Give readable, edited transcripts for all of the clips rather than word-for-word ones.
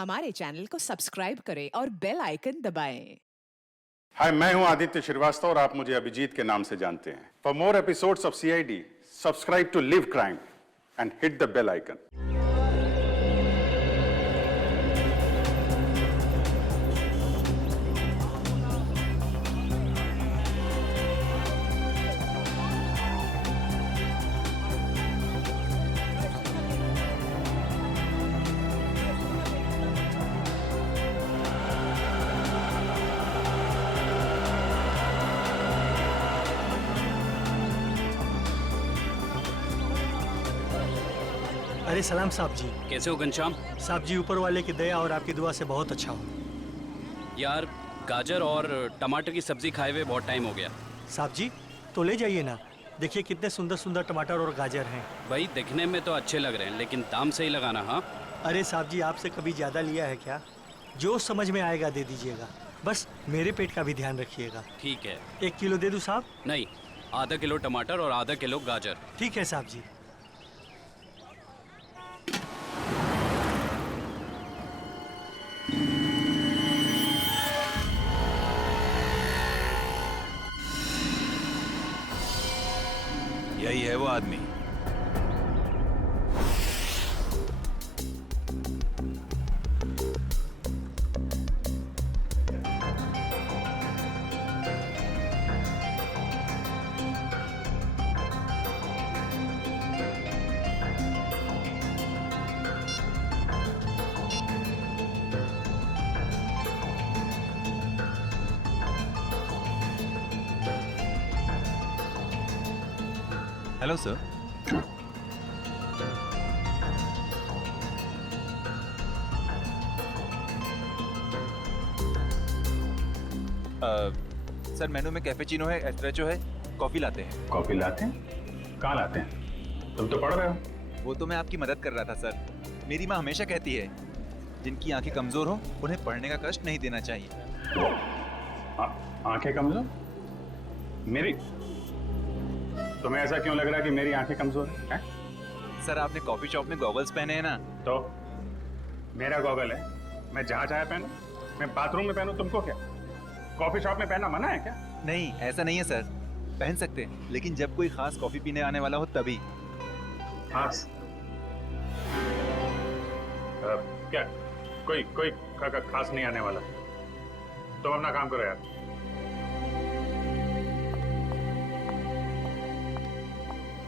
हमारे चैनल को सब्सक्राइब करें और बेल आइकन दबाएं। हाय, मैं हूं आदित्य श्रीवास्तव और आप मुझे अभिजीत के नाम से जानते हैं। For more episodes of CID, subscribe to live crime and hit the bell icon. अरे सलाम साहब जी। कैसे हो घनश्याम? साहब जी ऊपर वाले की दया और आपकी दुआ से बहुत अच्छा हो। यार, गाजर और टमाटर की सब्जी खाए हुए बहुत टाइम हो गया। साहब जी तो ले जाइए ना, देखिए कितने सुंदर सुंदर टमाटर और गाजर हैं। भाई दिखने में तो अच्छे लग रहे हैं, लेकिन दाम सही लगाना। हाँ अरे साहब जी आपसे कभी ज़्यादा लिया है क्या? जो समझ में आएगा दे दीजिएगा, बस मेरे पेट का भी ध्यान रखिएगा। ठीक है। 1 किलो दे दूँ साहब? नहीं, आधा किलो टमाटर और आधा किलो गाजर। ठीक है साहब जी। यही है वो आदमी। Hello sir. सर मेनू में कैपेचिनो है, एस्प्रेसो है, कॉफी लाते हैं। कॉफी लाते हैं? कहाँ लाते हैं? तुम तो पढ़ रहे हो। वो तो मैं आपकी मदद कर रहा था सर। मेरी माँ हमेशा कहती है जिनकी आंखें कमजोर हो उन्हें पढ़ने का कष्ट नहीं देना चाहिए। आंखें कमजोर? मेरी? तुम्हें ऐसा क्यों लग रहा है कि मेरी आंखें कमजोर है? सर आपने कॉफी शॉप में गॉगल्स पहने हैं ना। तो मेरा गॉगल है, मैं जहाँ चाहे पहनूं। मैं बाथरूम में पहनूं, तुमको क्या? कॉफी शॉप में पहनना मना है क्या? नहीं ऐसा नहीं है सर, पहन सकते हैं, लेकिन जब कोई खास कॉफी पीने आने वाला हो तभी। खास? क्या कोई कोई खास नहीं आने वाला? तो अपना काम करो यार।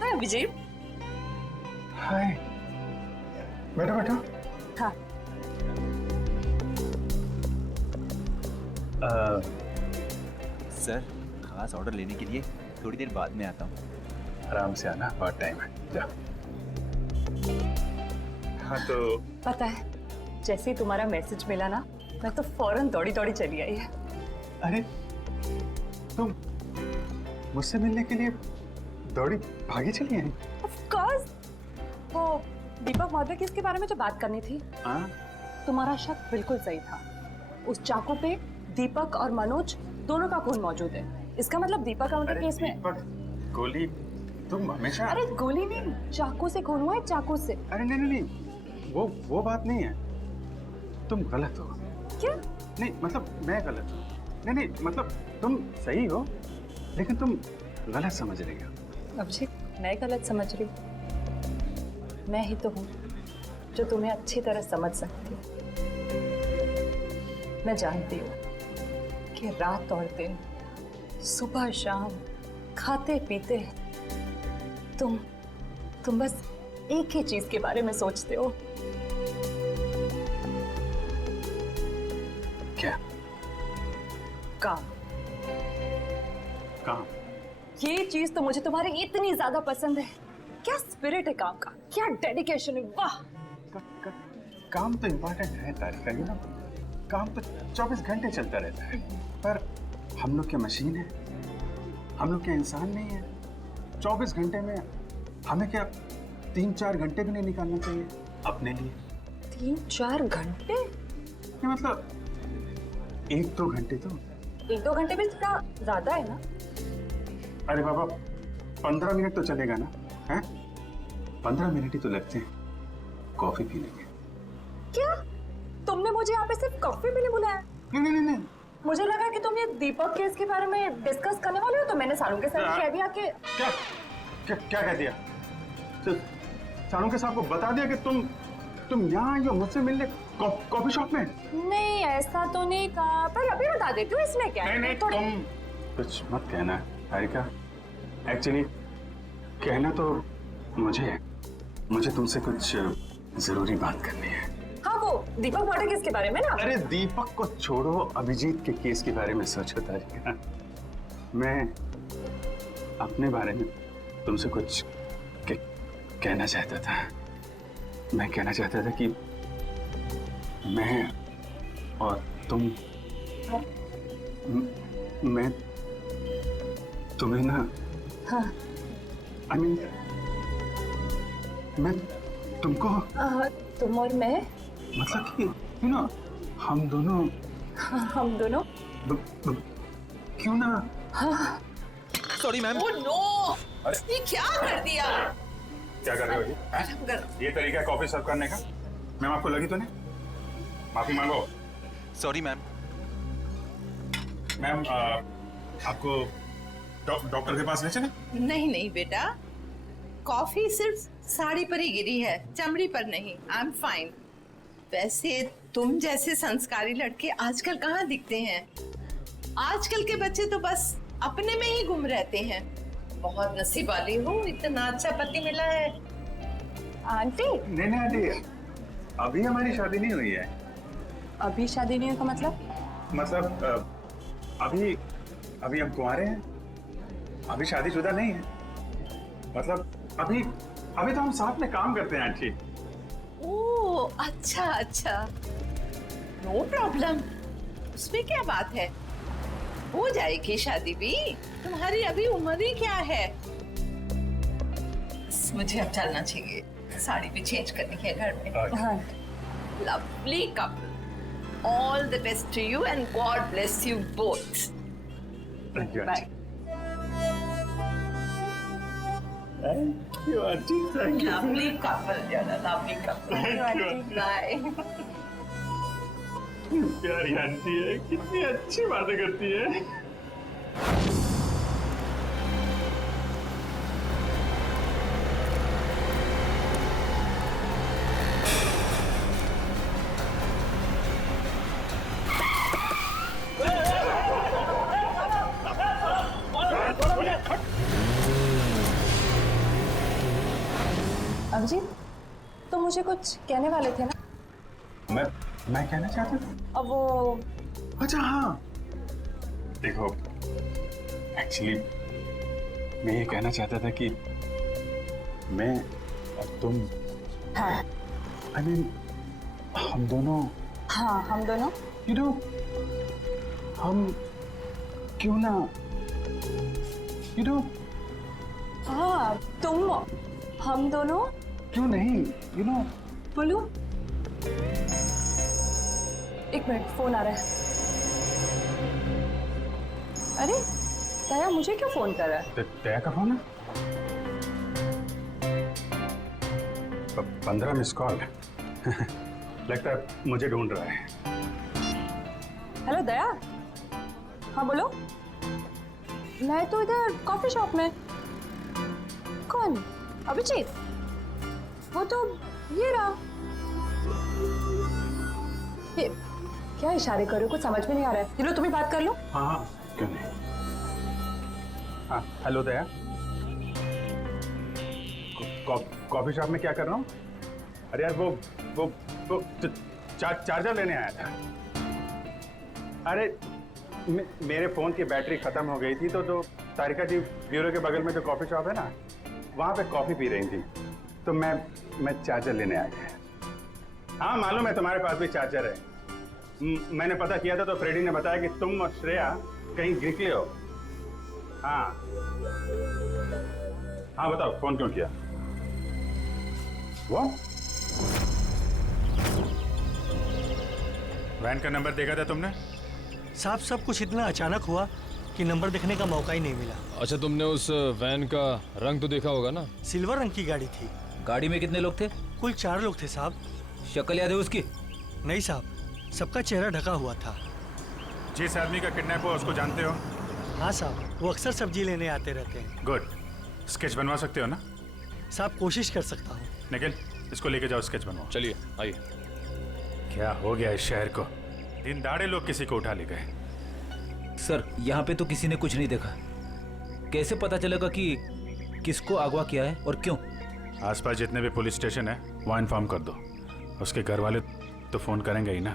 हाय विजय। हाय, बैठो बैठो। हाँ। सर खास ऑर्डर लेने के लिए थोड़ी देर बाद में आता हूँ। आराम से आना, बहुत टाइम है। जा। हाँ तो पता है, जैसे ही तुम्हारा मैसेज मिला ना, मैं तो फौरन दौड़ी दौड़ी चली आई है। अरे तुम मुझसे मिलने के लिए दौड़ी भागी चली आई? Of course. वो दीपक महोदय की इसके बारे में जो बात करनी थी, हाँ? तुम्हारा शक बिल्कुल सही था। उस चाकू पे दीपक और मनोज दोनों का खून मौजूद है। इसका मतलब दीपक और उनके केस में। दीपक, गोली, तुम हमेशा। अरे गोली नहीं, चाकू से खून हुआ है, चाकू से। अरे नहीं नहीं नहीं, वो बात नहीं है। तुम गलत हो। क्या? नहीं मतलब मैं गलत हूँ। नहीं नहीं मतलब तुम सही हो, लेकिन तुम गलत समझ रही हो। अभिषेक, मैं गलत समझ रही हूँ? मैं ही तो हूँ जो तुम्हें अच्छी तरह समझ सकती हूँ। मैं जानती हूँ कि रात और दिन, सुबह शाम, खाते पीते तुम बस एक ही चीज के बारे में सोचते हो। क्या? काम। काम? ये चीज तो मुझे तुम्हारी इतनी ज्यादा पसंद है। क्या स्पिरिट है काम का, क्या डेडिकेशन है, वाह। काम तो इम्पोर्टेंट है तारिका, यू नो। काम तो 24 घंटे चलता रहता है, पर हम लोग क्या मशीन है? हम लोग क्या इंसान नहीं है? 24 घंटे में हमें क्या 3-4 घंटे भी नहीं निकालना चाहिए अपने लिए? 3-4 घंटे? ये मतलब 1-2 घंटे तो। 1-2 घंटे भी थोड़ा ज्यादा है ना? अरे बाबा, 15 मिनट तो चलेगा ना? हैं? 15 मिनट ही तो लगते हैं कॉफी पीने के। क्या तुमने मुझे यहाँ पे सिर्फ कॉफी भी नहीं बुलाया। नहीं। मुझे लगा कि तुम ये दीपक केस के बारे में डिस्कस करने वाले हो, तो मैंने सानू के साथ कह दिया कि क्या कह दिया? सानू के साहब को बता दिया कि तुम यहाँ आई हो मुझसे मिलने कॉफी शॉप में? नहीं, ऐसा तो नहीं कहा, पर अभी बता देती हूँ इसमें क्या है। नहीं, तुम कुछ मत कहना हारिका। एक्चुअली कहना तो मुझे तुमसे कुछ जरूरी बात करनी है। हाँ, वो दीपक मर्डर केस के बारे में ना। अरे दीपक को छोड़ो, अभिजीत के केस के बारे में सोचो तारिका। मैं अपने बारे में तुमसे कुछ कहना चाहता था। मैं कहना चाहता था कि मैं और तुम मैं तुम्हें ना, हाँ। I mean, मैं तुमको तुम और मैं, मतलब कि हम दोनों क्यों ना। Sorry ma'am. ओह नो, ये क्या कर दिया? क्या कर रहे हो जी? ये तरीका है कॉफी सर्व करने का? मैम आपको लगी तो नहीं? माफी मांगो। Sorry ma'am. मैम आपको डॉक्टर के पास ले चले? नहीं बेटा, कॉफी सिर्फ साड़ी पर ही गिरी है, चमड़ी पर नहीं। I am fine. वैसे तुम जैसे संस्कारी लड़के आजकल कहाँ दिखते हैं? आजकल के बच्चे तो बस अपने में ही गुम रहते हैं। बहुत नसीब वाली हूँ, इतना अच्छा पति मिला है। आंटी, नहीं आंटी, अभी हमारी शादी नहीं हुई है। अभी शादी नहीं हुई का मतलब अभी हम कुंवारे हैं, अभी शादीशुदा नहीं है। मतलब अभी तो हम साथ में काम करते हैं आंटी। ओह अच्छा, नो प्रॉब्लम, उसमें क्या बात है, हो जाएगी शादी भी। तुम्हारी अभी उम्र ही क्या है। मुझे अब चलना चाहिए, साड़ी भी चेंज करनी है घर में। हाँ। Lovely couple, all the best to you and God bless you both. Thank you bye. Aunty. Thank you. Lovely couple, lovely couple. Bye. प्यारी आंटी है, कितनी अच्छी बातें करती है। अभिजीत, तो मुझे कुछ कहने वाले थे ना? मैं कहना चाहता था। अब वो, अच्छा हाँ, देखो एक्चुअली मैं ये कहना चाहता था कि मैं और तुम, हाँ I mean, हम दोनों, हाँ, हम दोनों, you know, हम क्यों ना, you know, हाँ, हम दोनों क्यों नहीं, you know, बोलो। एक मिनट, फोन आ रहा है। अरे दया, मुझे क्यों फोन कर रहा है? दया का फोन है? 15 मिस कॉल। लगता है मुझे ढूंढ रहा है। हेलो दया। हाँ बोलो। मैं तो इधर कॉफी शॉप में। कौन? अभिजीत? वो तो ये रहा। ये क्या इशारे कर रहे हो? कुछ समझ में नहीं आ रहा है। चलो तुम ही बात कर लो। हाँ क्यों नहीं। हाँ हेलो दया, कॉफी शॉप में क्या कर रहा हूँ? अरे यार वो चार्जर लेने आया था। अरे मेरे फोन की बैटरी खत्म हो गई थी, तो जो तारिका जी ब्यूरो के बगल में जो कॉफी शॉप है ना, वहाँ पे कॉफी पी रही थी, तो मैं चार्जर लेने आ गया। हाँ मालूम है तुम्हारे पास भी चार्जर है। मैंने पता किया था तो फ्रेडी ने बताया कि तुम और श्रेया कहीं निकले हो। हाँ हाँ बताओ, फोन क्यों किया? वो वैन का नंबर देखा था तुमने? साहब सब कुछ इतना अचानक हुआ कि नंबर देखने का मौका ही नहीं मिला। अच्छा, तुमने उस वैन का रंग तो देखा होगा ना? सिल्वर रंग की गाड़ी थी। गाड़ी में कितने लोग थे? कुल 4 लोग थे साहब। शक्ल याद है उसकी? नहीं साहब, सबका चेहरा ढका हुआ था। जिस आदमी का किडनैप हुआ उसको जानते हो? हाँ साहब, वो अक्सर सब्जी लेने आते रहते हैं। गुड। स्केच बनवा सकते हो ना? साहब कोशिश कर सकता हूँ। निखिल, इसको लेके जाओ, स्केच बनवाओ। चलिए आइए। क्या हो गया इस शहर को? दिन दाड़े लोग किसी को उठा ले गए। सर यहाँ पे तो किसी ने कुछ नहीं देखा। कैसे पता चलेगा कि किसको अगवा किया है और क्यों? आसपास जितने भी पुलिस स्टेशन है वहाँ इन्फॉर्म कर दो। उसके घर वाले तो फोन करेंगे ही ना।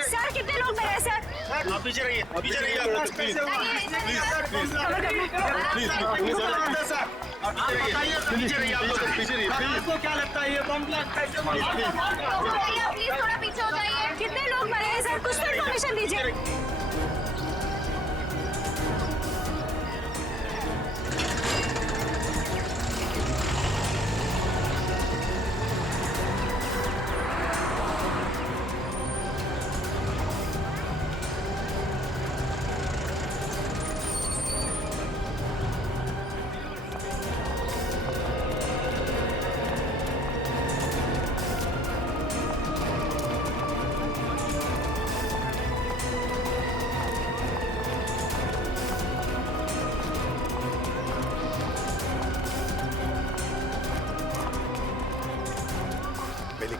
सर कितने लोग मरे हैं सर? आप पीछे रहिए, पीछे रहिए आप लोग, प्लीज पीछे रहिए आप लोग, पीछे रहिए। आपको क्या लगता है ये बम ब्लास्ट कैसे हुआ? प्लीज थोड़ा पीछे हो जाइए। कितने लोग मरे हैं सर? कुछ तो इन्फॉर्मेशन दीजिए।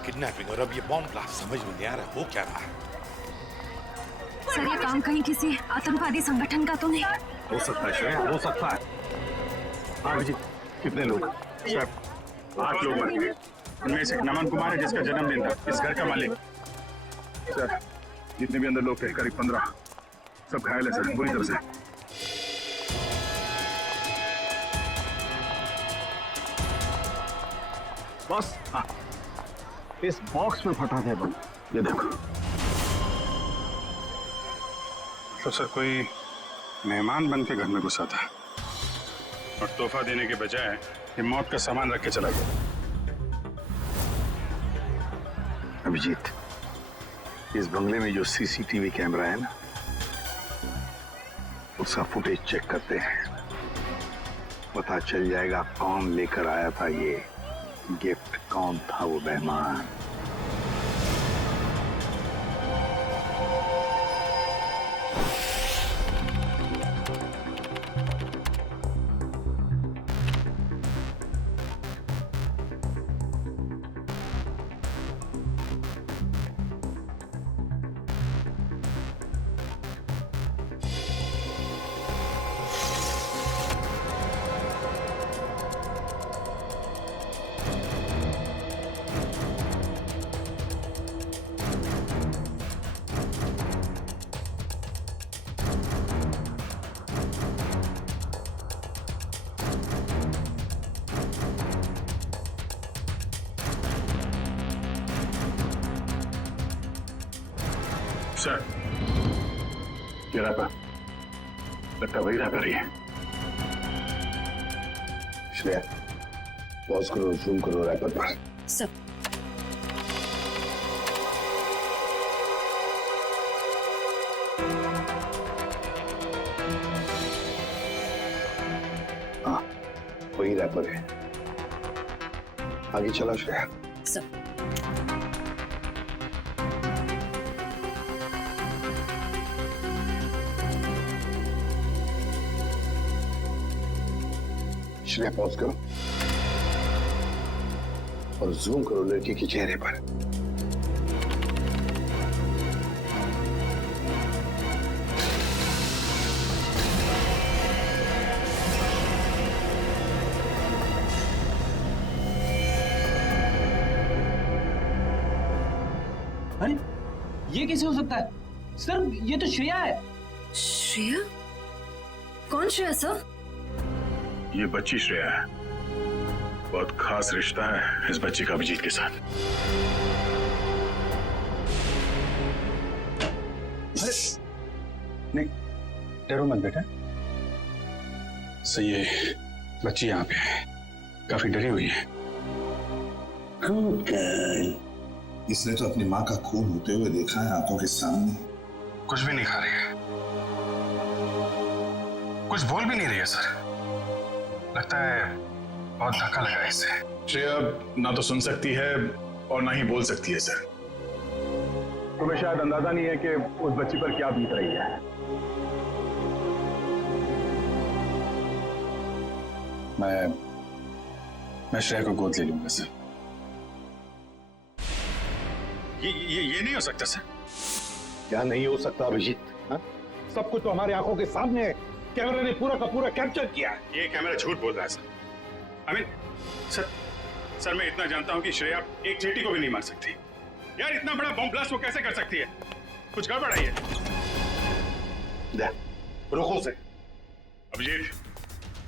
किडनैपिंग और अब ये बॉम्ब ब्लास्ट, समझ में नहीं आ रहा हो क्या रहा है। सर ये काम कहीं किसी आतंकवादी संगठन का तो नहीं? हो सकता है श्रेया, हो सकता है। हाँ जी, कितने लोग? सर 8 लोग मर गए। उनमें से नमन कुमार है जिसका जन्मदिन था, इस घर का मालिक। सर जितने भी अंदर लोग थे करीब 15, सब घायल है सर, बुरी तरह से। बॉस, हाँ इस बॉक्स में फटा था बम, ये देखो। तो सर कोई मेहमान बन के घर में घुसा था और तोहफा देने के बजाय ये मौत का सामान रख के चला गया। अभिजीत, इस बंगले में जो सीसीटीवी कैमरा है ना, उसका फुटेज चेक करते हैं। पता चल जाएगा कौन लेकर आया था ये गिफ्ट, कौन था वो मेहमान। सर, ये रैपर लगता वही रैपर ही है। श्रेया, पॉज करो, जूम करो रैपर पर। सब हाँ, वही रैपर है। आगे चला श्रेया। सब श्रेया, पॉज करो और जूम करो लड़की के चेहरे पर। अरे ये कैसे हो सकता है सर? ये तो श्रेया है। श्रेया? कौन श्रेया सर? ये बच्ची श्रेया है। बहुत खास रिश्ता है इस बच्ची का अभिजीत के साथ। नहीं, डरो मत बेटा। सही है, बच्ची यहाँ पे है, काफी डरी हुई है। इसने तो अपनी माँ का खून होते हुए देखा है आंखों के सामने। कुछ भी नहीं खा रही है, कुछ बोल भी नहीं रही है सर। लगता है बहुत धक्का लगा है इसे। श्रेया ना तो सुन सकती है और ना ही बोल सकती है सर। तुम्हें शायद अंदाजा नहीं है कि उस बच्ची पर क्या बीत रही है। मैं श्रेया को गोद ले लूंगा सर। ये नहीं हो सकता सर। क्या नहीं हो सकता अभिजीत? सब कुछ तो हमारी आंखों के सामने है। कैमरे ने पूरा का पूरा कैप्चर किया। ये कैमरा झूठ बोल रहा है सर। सर मैं इतना जानता हूं कि श्रेया एक चींटी को भी नहीं मार सकती। यार इतना बड़ा बम ब्लास्ट वो कैसे कर सकती है? कुछ गड़बड़ है। रुको से अभिजीत,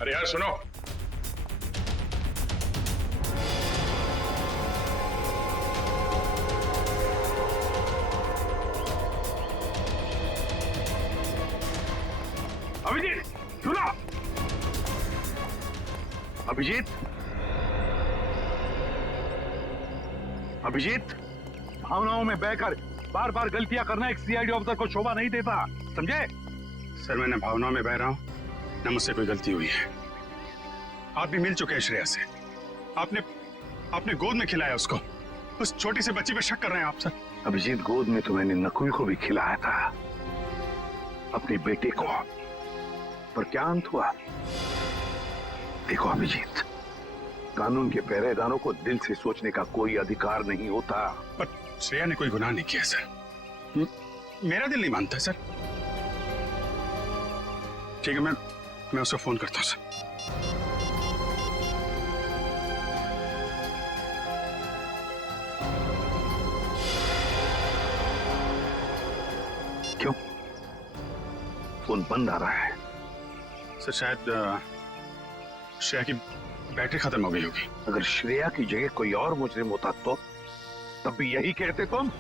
अरे यार सुनो। अभिजीत सुनो। अभिजीत, अभिजीत, भावनाओं में बहकर बार बार गलतियां करना एक सीआईडी ऑफिसर को शोभा नहीं देता, समझे? सर मैं न भावनाओं में बह रहा हूं न मुझसे कोई गलती हुई है। आप भी मिल चुके हैं श्रेया से। आपने गोद में खिलाया उसको। उस छोटी सी बच्ची पे शक कर रहे हैं आप सर। अभिजीत, गोद में तो मैंने नकुल को भी खिलाया था, अपने बेटे को, पर क्या अंत हुआ? देखो अभिजीत, कानून के पहरेदारों को दिल से सोचने का कोई अधिकार नहीं होता। पर श्रेया ने कोई गुनाह नहीं किया सर। मेरा दिल नहीं मानता सर। ठीक है, मैं उसको फोन करता हूं सर। क्यों फोन बंद आ रहा है? सर शायद श्रेया की बैटरी खत्म हो गई होगी। अगर श्रेया की जगह कोई और मुजरिम होता तो तब भी यही कहते तुम?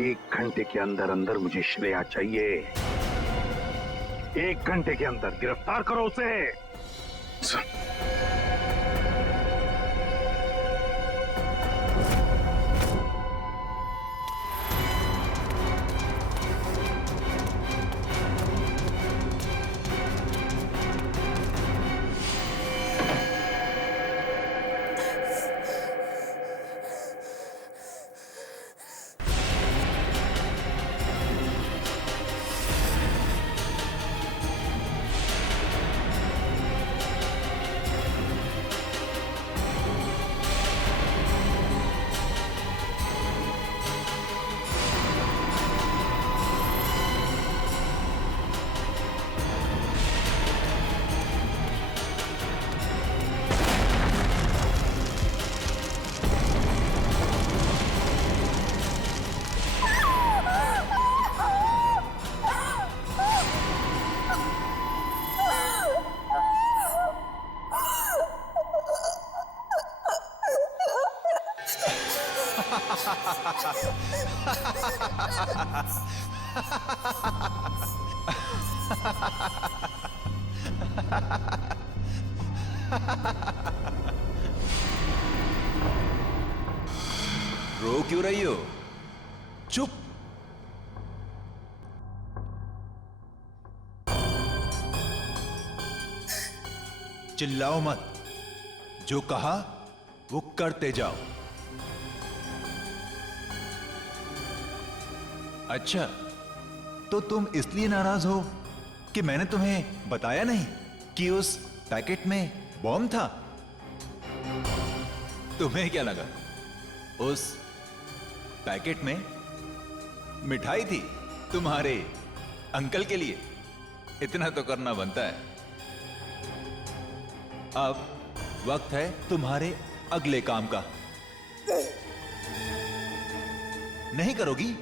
1 घंटे के अंदर अंदर मुझे श्रेया चाहिए। 1 घंटे के अंदर गिरफ्तार करो उसे। रो क्यों रही हो? चुप। चिल्लाओ मत, जो कहा वो करते जाओ। अच्छा, तो तुम इसलिए नाराज हो कि मैंने तुम्हें बताया नहीं कि उस पैकेट में बॉम्ब था? तुम्हें क्या लगा उस पैकेट में मिठाई थी तुम्हारे अंकल के लिए? इतना तो करना बनता है। अब वक्त है तुम्हारे अगले काम का। नहीं करोगी?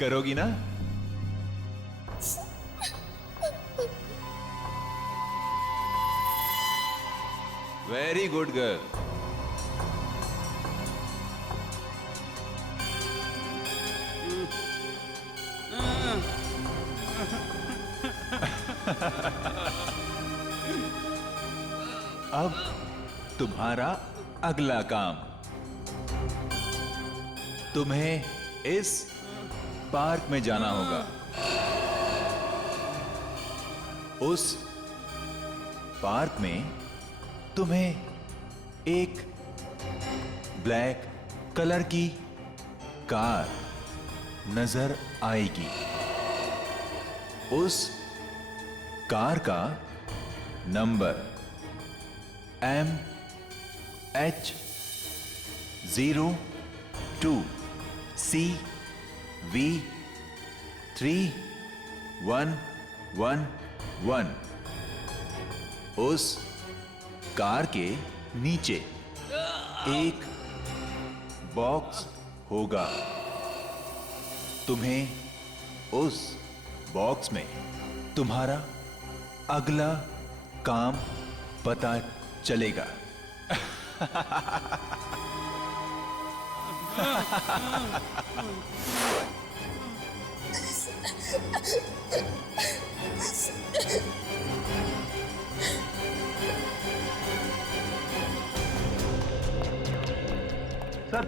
करोगी ना? Very good girl. अब तुम्हारा अगला काम, तुम्हें इस पार्क में जाना होगा। उस पार्क में तुम्हें एक ब्लैक कलर की कार नजर आएगी। उस कार का नंबर MH02 CV3111। उस कार के नीचे एक बॉक्स होगा। तुम्हें उस बॉक्स में तुम्हारा अगला काम पता चलेगा। सर,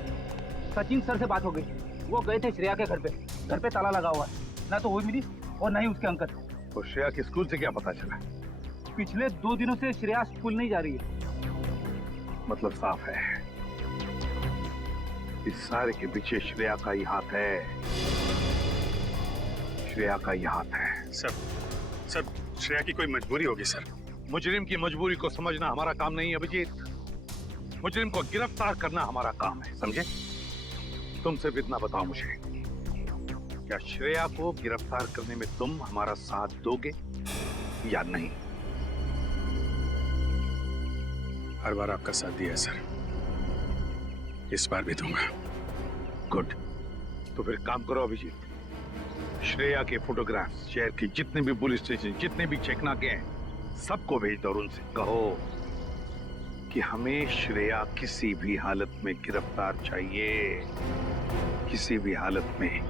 सचिन सर से बात हो गई। वो गए थे श्रेया के घर पे। घर पे ताला लगा हुआ है, ना तो वो मिली और ना ही उसके अंकल। तो श्रेया के स्कूल से क्या पता चला? पिछले 2 दिनों से श्रेया स्कूल नहीं जा रही है। मतलब साफ है, इस सारे के पीछे श्रेया का ही हाथ है। श्रेया का ही हाथ है। सर श्रेया की कोई मजबूरी होगी सर। मुजरिम की मजबूरी को समझना हमारा काम नहीं है अभिजीत। मुजरिम को गिरफ्तार करना हमारा काम है, समझे? तुम सिर्फ इतना बताओ मुझे, क्या श्रेया को गिरफ्तार करने में तुम हमारा साथ दोगे या नहीं? हर बार आपका साथ दिया सर, इस बार भी दूंगा। गुड। तो फिर काम करो अभिजीत, श्रेया के फोटोग्राफ शहर के जितने भी पुलिस स्टेशन, जितने भी चेकनाके हैं, सबको भेज दो और उनसे कहो कि हमें श्रेया किसी भी हालत में गिरफ्तार चाहिए, किसी भी हालत में।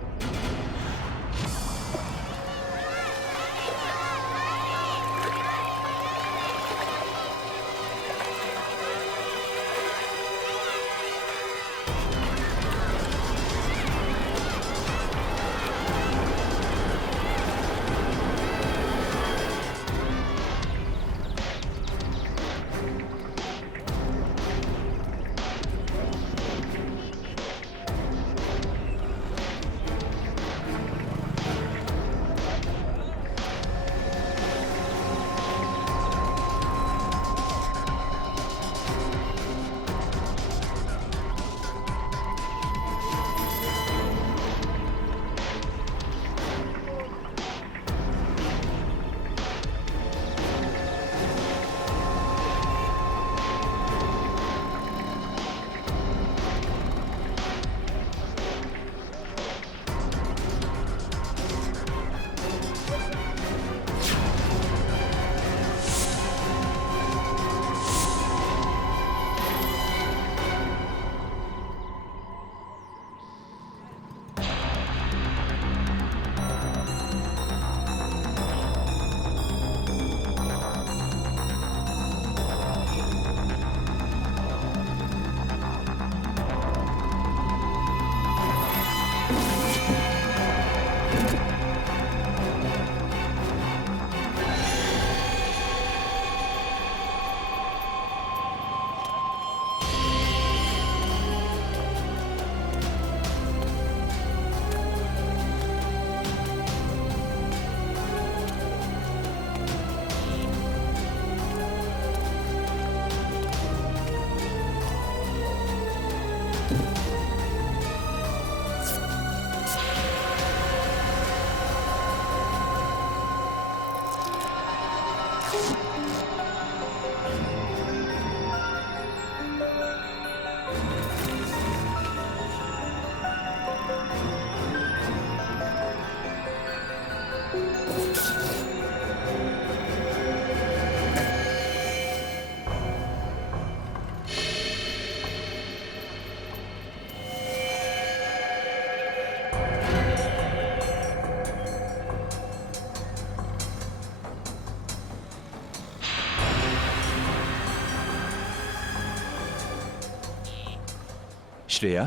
श्रेया,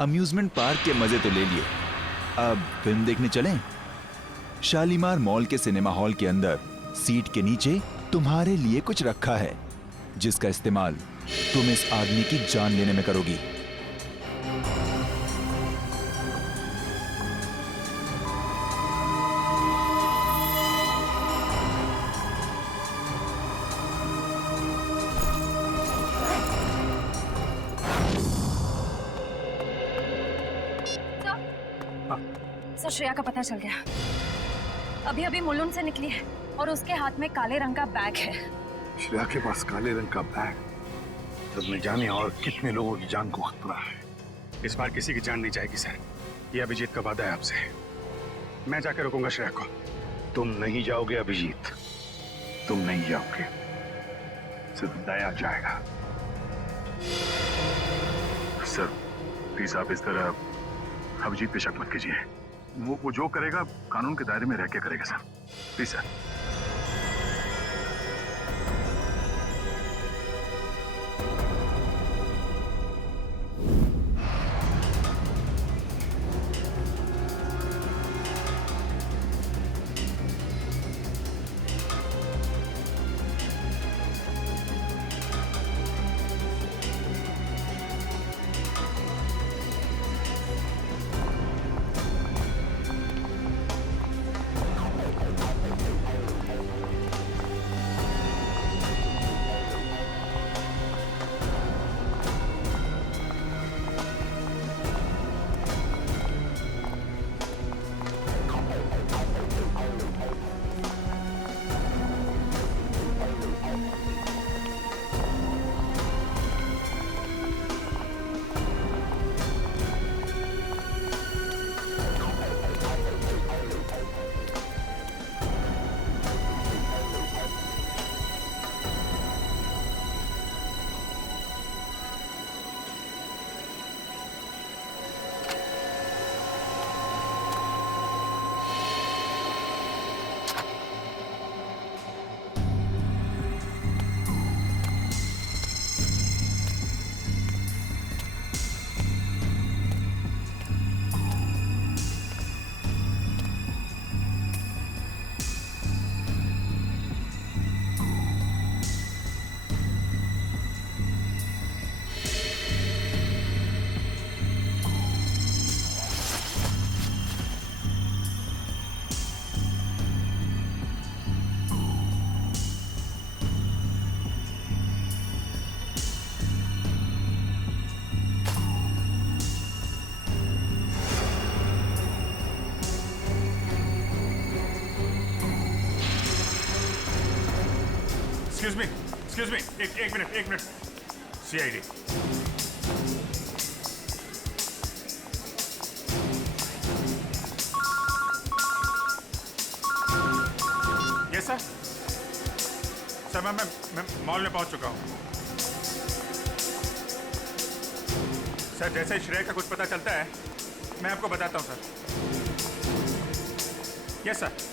अम्यूजमेंट पार्क के मजे तो ले लिए, अब फिल्म देखने चलें? शालीमार मॉल के सिनेमा हॉल के अंदर सीट के नीचे तुम्हारे लिए कुछ रखा है, जिसका इस्तेमाल तुम इस आदमी की जान लेने में करोगी। सर, श्रेया का पता चल गया। अभी अभी मुलुंड से निकली है और उसके हाथ में काले रंग का बैग है। श्रेया के पास काले रंग का बैग, तब न जाने और कितने लोगों की जान को खतरा है। इस बार किसी की जान नहीं जाएगी सर, ये अभिजीत का वादा है आपसे। मैं जाकर रोकूंगा श्रेया को। तुम नहीं जाओगे अभिजीत, तुम नहीं जाओगे, सिर्फ दया जाएगा। सर प्लीज आप इस तरह अभिजीत पे शक मत कीजिए। वो जो करेगा कानून के दायरे में रह के करेगा sir, please sir. Excuse me, एक minute. CID. Yes sir. Sir मैं मॉल में पहुंच चुका हूं। सर जैसे ही श्रेया का कुछ पता चलता है मैं आपको बताता हूं सर। Yes sir.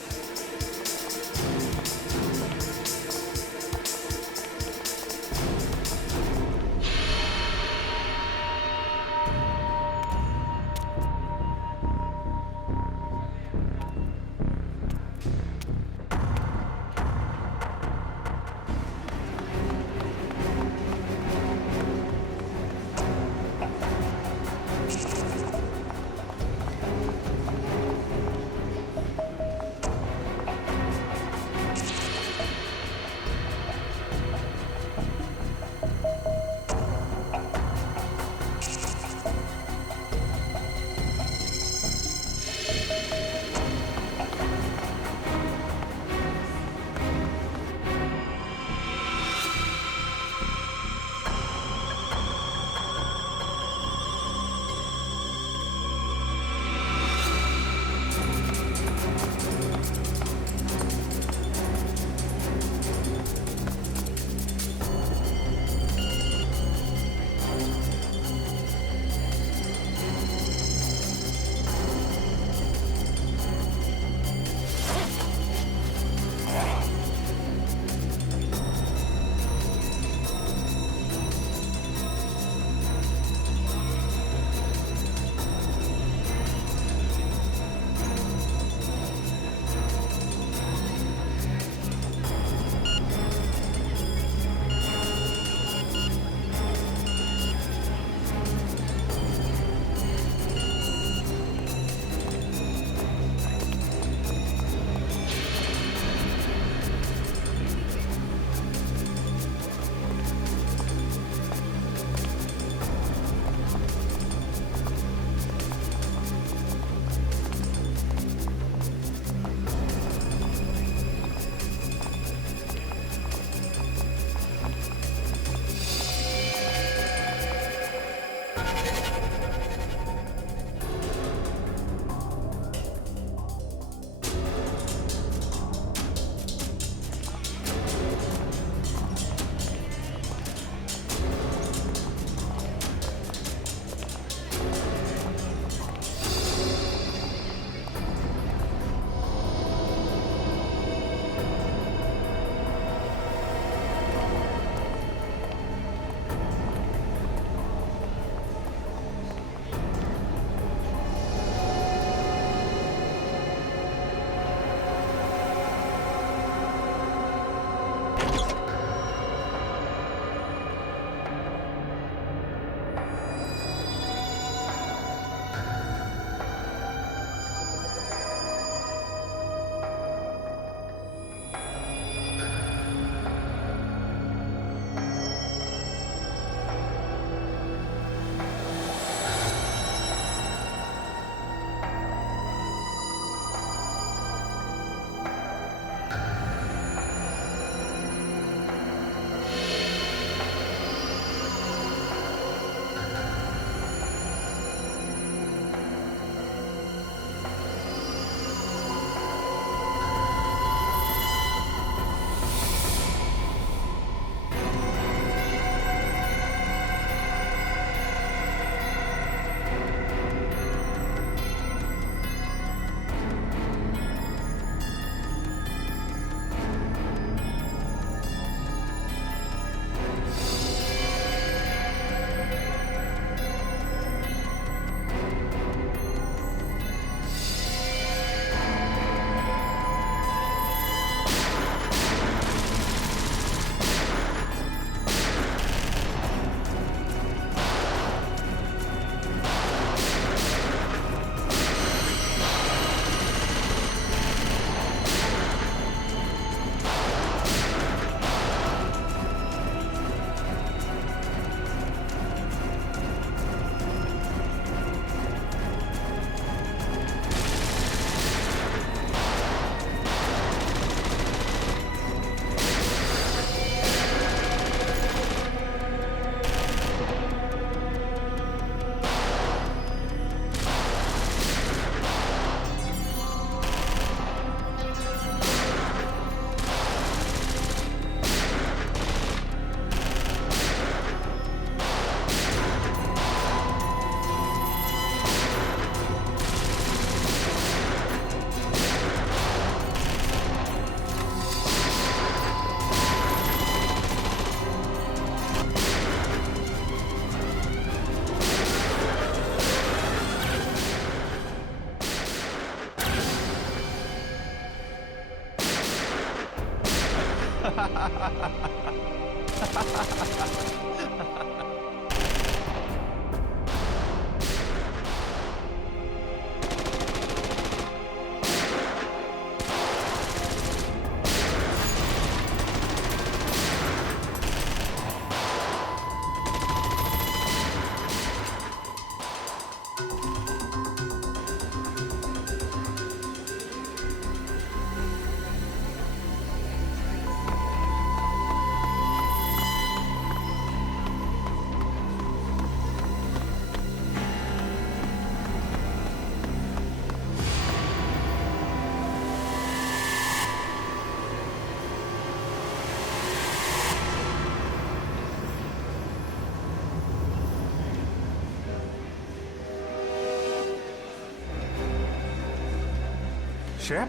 श्रेया,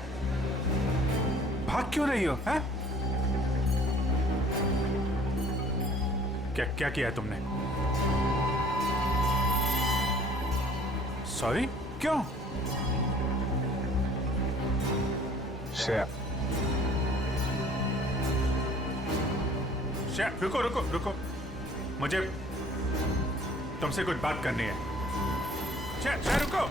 भाग क्यों रही हो? हैं? क्या क्या किया तुमने? सॉरी, क्यों? श्रेया, श्रेया, रुको रुको रुको, मुझे तुमसे कुछ बात करनी है। श्रेया, श्रेया रुको।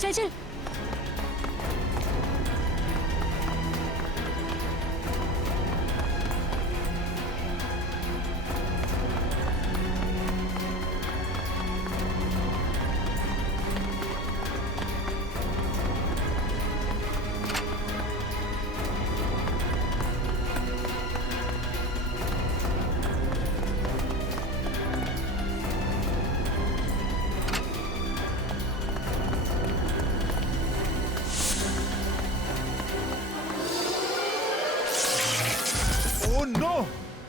चल चल। ओह नो,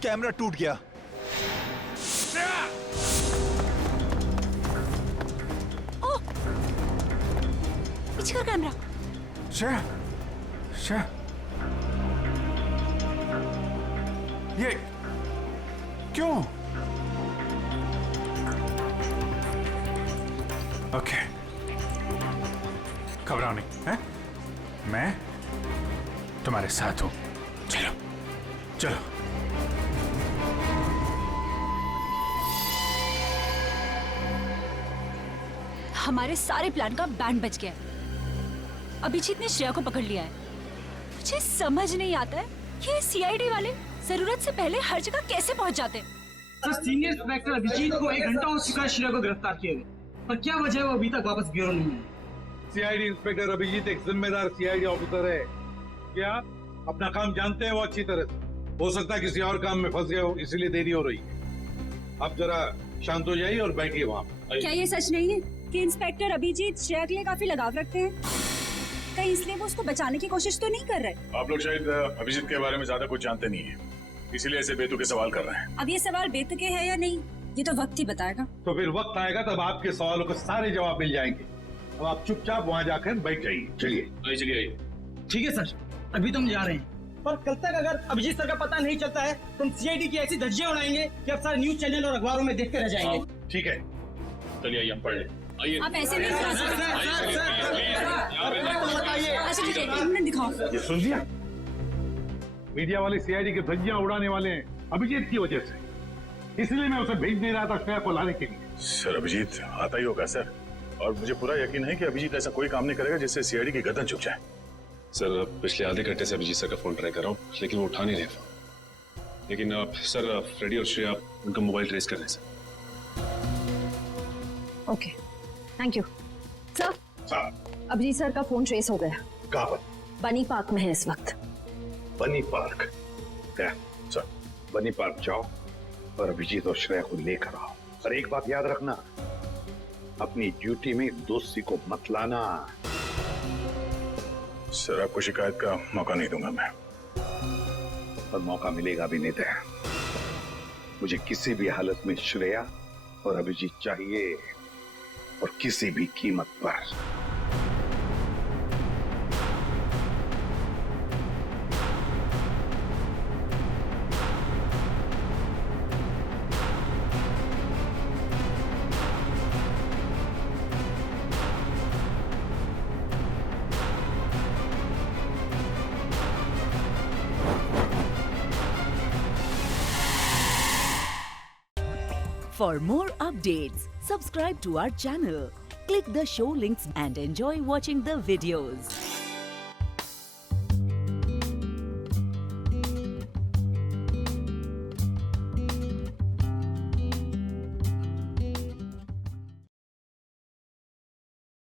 कैमरा टूट गया। ओह, पीछे कर कैमरा। श्रेया, श्रेया, ये क्यों? ओके, घबराओ नहीं, हैं? मैं तुम्हारे साथ हूं। चलो चलो। हमारे सारे प्लान का बैंड बज गया है। अभिजीत ने श्रेया को पकड़ लिया है। मुझे समझ नहीं आता है कि ये सीआईडी वाले जरूरत से पहले हर जगह कैसे पहुंच जाते हैं। सर, सीनियर इंस्पेक्टर अभिजीत को 1 घंटा हो चुका है श्रेया को गिरफ्तार किए हुए, पर क्या वजह है वो अभी तक वापस ब्यूरो नहीं है। सीआईडी इंस्पेक्टर अभिजीत एक जिम्मेदार सीआईडी ऑफिसर है। क्या अपना काम जानते हैं वो अच्छी तरह से? हो सकता है किसी और काम में फंस गए हो, इसीलिए देरी हो रही है। आप जरा शांत हो जाइए और बैठिए वहाँ। क्या ये सच नहीं है कि इंस्पेक्टर अभिजीत श्रेया के लिए काफी लगाव रखते हैं? कहीं इसलिए वो उसको बचाने की कोशिश तो नहीं कर रहे? आप लोग शायद अभिजीत के बारे में ज्यादा कुछ जानते नहीं है, इसीलिए ऐसे बेतुके सवाल कर रहे हैं। अब ये सवाल बेतुके है या नहीं, ये तो वक्त ही बताएगा। तो फिर वक्त आएगा तब आपके सवालों के सारे जवाब मिल जाएंगे। अब आप चुपचाप वहाँ जाकर बैठ जाइए। चलिए चलिए। ठीक है सर, अभी तो हम जा रहे हैं, पर कल तक अगर अभिजीत सर का पता नहीं चलता है तो हम सीआईडी की ऐसी धज्जियां उड़ाएंगे कि अब सारे न्यूज चैनल और अखबारों में देखते रह जाएंगे। ठीक है, चलिए आइए हम पढ़ लें। आइए। आप ऐसे नहीं करा सकते। अच्छा ठीक है, 1 मिनट दिखाओ। ये सुन लिया? मीडिया वाले सीआईडी की धज्जियां उड़ाने वाले हैं अभिजीत की वजह से, इसलिए मैं उसे भेज दे रहा था श्रेया को लाने के लिए। सर अभिजीत आता ही होगा सर, और मुझे पूरा यकीन है कि अभिजीत ऐसा कोई काम नहीं करेगा जिससे सीआईडी की गर्दन झुक जाए। सर पिछले आधे घंटे से अभिजीत सर का फोन ट्राई कर रहा हूँ, लेकिन वो उठा नहीं रहे फोन। लेकिन सर फ्रेडी और श्रेया उनका मोबाइल ट्रेस कर रहे हैं sir. Okay, thank you sir. Abhijit sir का फोन ट्रेस हो गया। कहाँ पर? बनी पार्क में है इस वक्त। बनी पार्क? क्या सर, बनी पार्क जाओ और अभिजीत और श्रेया को लेकर आओ। और एक बात याद रखना, अपनी ड्यूटी में दोस्ती को मत लाना। सर आपको शिकायत का मौका नहीं दूंगा मैं। और मौका मिलेगा भी नहीं। मुझे किसी भी हालत में श्रेया और अभिजीत चाहिए, और किसी भी कीमत पर। For more updates, subscribe to our channel, click the show links and enjoy watching the videos.